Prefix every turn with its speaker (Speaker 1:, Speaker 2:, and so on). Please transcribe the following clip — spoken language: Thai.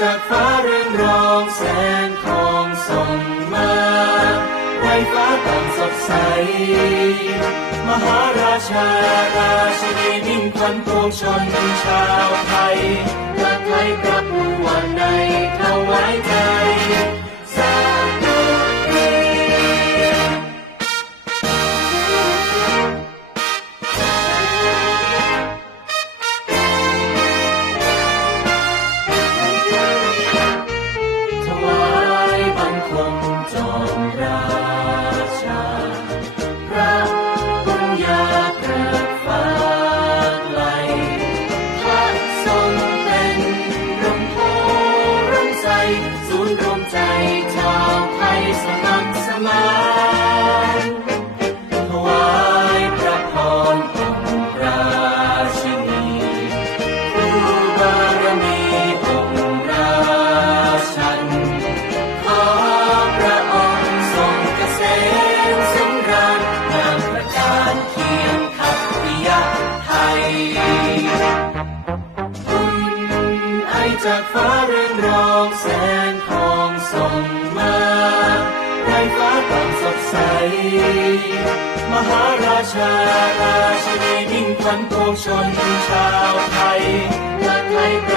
Speaker 1: จากฟ้าเรื่องรองแสงทองส่องมาในฟ้าต่างสดใส มหาราชาราชินีมิ่งขวัญปวงชนชาวไทย ฟ้าเรืองรองแสงทองส่องมาไรฟ้าต่างสดใส มหาราชาราชินียิ่งพันปวงชนชาวไทยและไทย